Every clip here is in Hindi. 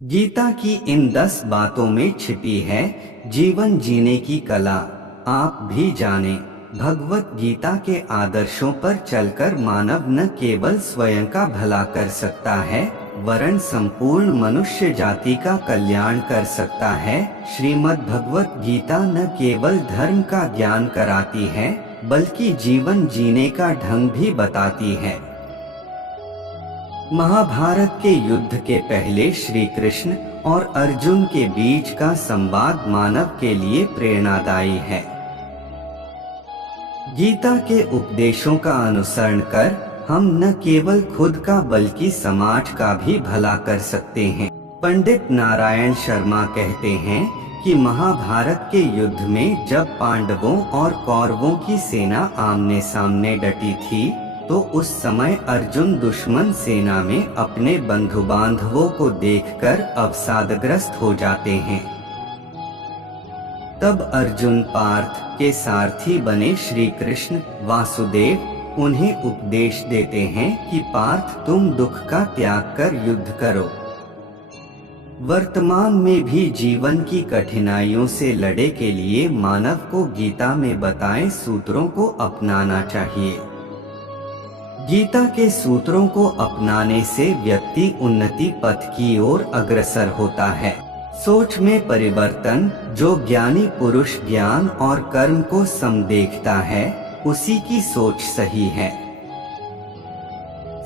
गीता की इन 10 बातों में छिपी है जीवन जीने की कला। आप भी जाने। भगवत गीता के आदर्शों पर चलकर मानव न केवल स्वयं का भला कर सकता है, वरन संपूर्ण मनुष्य जाति का कल्याण कर सकता है। श्रीमद् भगवत गीता न केवल धर्म का ज्ञान कराती है, बल्कि जीवन जीने का ढंग भी बताती है। महाभारत के युद्ध के पहले श्री कृष्ण और अर्जुन के बीच का संवाद मानव के लिए प्रेरणादायी है। गीता के उपदेशों का अनुसरण कर हम न केवल खुद का बल्कि समाज का भी भला कर सकते हैं। पंडित नारायण शर्मा कहते हैं कि महाभारत के युद्ध में जब पांडवों और कौरवों की सेना आमने सामने डटी थी, तो उस समय अर्जुन दुश्मन सेना में अपने बंधु बांधवों को देखकर अवसादग्रस्त हो जाते हैं। तब अर्जुन पार्थ के सारथी बने श्री कृष्ण वासुदेव उन्हें उपदेश देते हैं कि पार्थ, तुम दुख का त्याग कर युद्ध करो। वर्तमान में भी जीवन की कठिनाइयों से लड़े के लिए मानव को गीता में बताए सूत्रों को अपनाना चाहिए। गीता के सूत्रों को अपनाने से व्यक्ति उन्नति पथ की ओर अग्रसर होता है। सोच में परिवर्तन। जो ज्ञानी पुरुष ज्ञान और कर्म को सम देखता है, उसी की सोच सही है।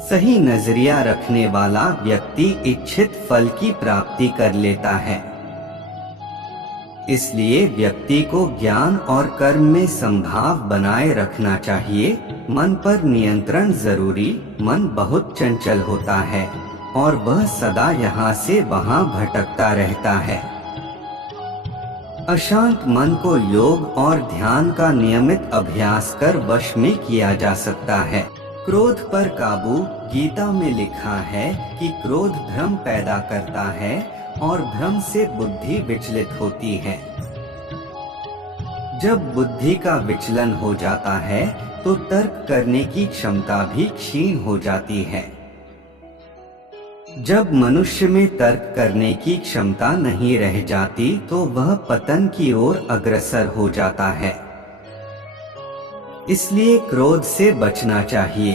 सही नजरिया रखने वाला व्यक्ति इच्छित फल की प्राप्ति कर लेता है। इसलिए व्यक्ति को ज्ञान और कर्म में समभाव बनाए रखना चाहिए। मन पर नियंत्रण जरूरी। मन बहुत चंचल होता है और वह सदा यहाँ से वहाँ भटकता रहता है। अशांत मन को योग और ध्यान का नियमित अभ्यास कर वश में किया जा सकता है। क्रोध पर काबू। गीता में लिखा है कि क्रोध भ्रम पैदा करता है और भ्रम से बुद्धि विचलित होती है। जब बुद्धि का विचलन हो जाता है तो तर्क करने की क्षमता भी क्षीण हो जाती है। जब मनुष्य में तर्क करने की क्षमता नहीं रह जाती तो वह पतन की ओर अग्रसर हो जाता है। इसलिए क्रोध से बचना चाहिए।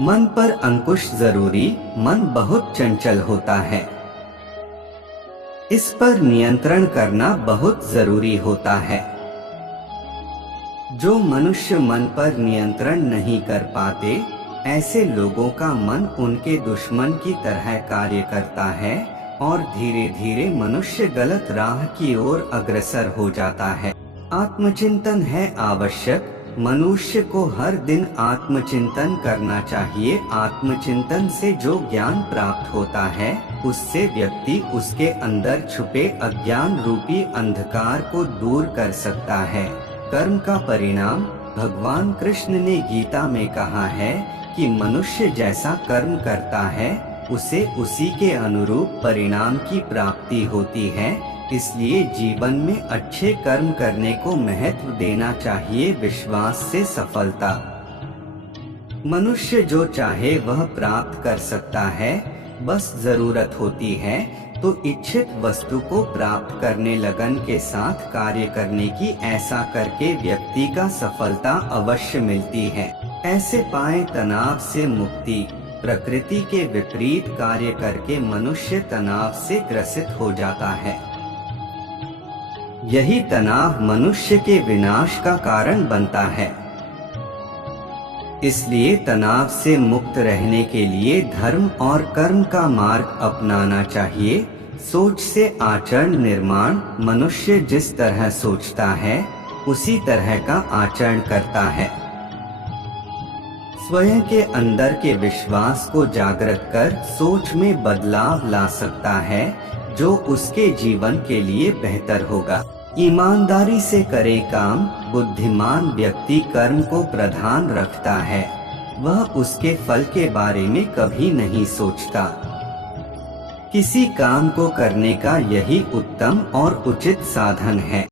मन पर अंकुश जरूरी। मन बहुत चंचल होता है, इस पर नियंत्रण करना बहुत जरूरी होता है। जो मनुष्य मन पर नियंत्रण नहीं कर पाते, ऐसे लोगों का मन उनके दुश्मन की तरह कार्य करता है और धीरे धीरे मनुष्य गलत राह की ओर अग्रसर हो जाता है। आत्मचिंतन है आवश्यक। मनुष्य को हर दिन आत्मचिंतन करना चाहिए। आत्मचिंतन से जो ज्ञान प्राप्त होता है, उससे व्यक्ति उसके अंदर छुपे अज्ञान रूपी अंधकार को दूर कर सकता है। कर्म का परिणाम। भगवान कृष्ण ने गीता में कहा है कि मनुष्य जैसा कर्म करता है, उसे उसी के अनुरूप परिणाम की प्राप्ति होती है। इसलिए जीवन में अच्छे कर्म करने को महत्व देना चाहिए। विश्वास से सफलता। मनुष्य जो चाहे वह प्राप्त कर सकता है, बस जरूरत होती है तो इच्छित वस्तु को प्राप्त करने लगन के साथ कार्य करने की। ऐसा करके व्यक्ति का सफलता अवश्य मिलती है। ऐसे पाए तनाव से मुक्ति। प्रकृति के विपरीत कार्य करके मनुष्य तनाव से ग्रसित हो जाता है। यही तनाव मनुष्य के विनाश का कारण बनता है। इसलिए तनाव से मुक्त रहने के लिए धर्म और कर्म का मार्ग अपनाना चाहिए। सोच से आचरण निर्माण। मनुष्य जिस तरह सोचता है, उसी तरह का आचरण करता है। स्वयं के अंदर के विश्वास को जागृत कर सोच में बदलाव ला सकता है, जो उसके जीवन के लिए बेहतर होगा। ईमानदारी से करे काम। बुद्धिमान व्यक्ति कर्म को प्रधान रखता है, वह उसके फल के बारे में कभी नहीं सोचता। किसी काम को करने का यही उत्तम और उचित साधन है।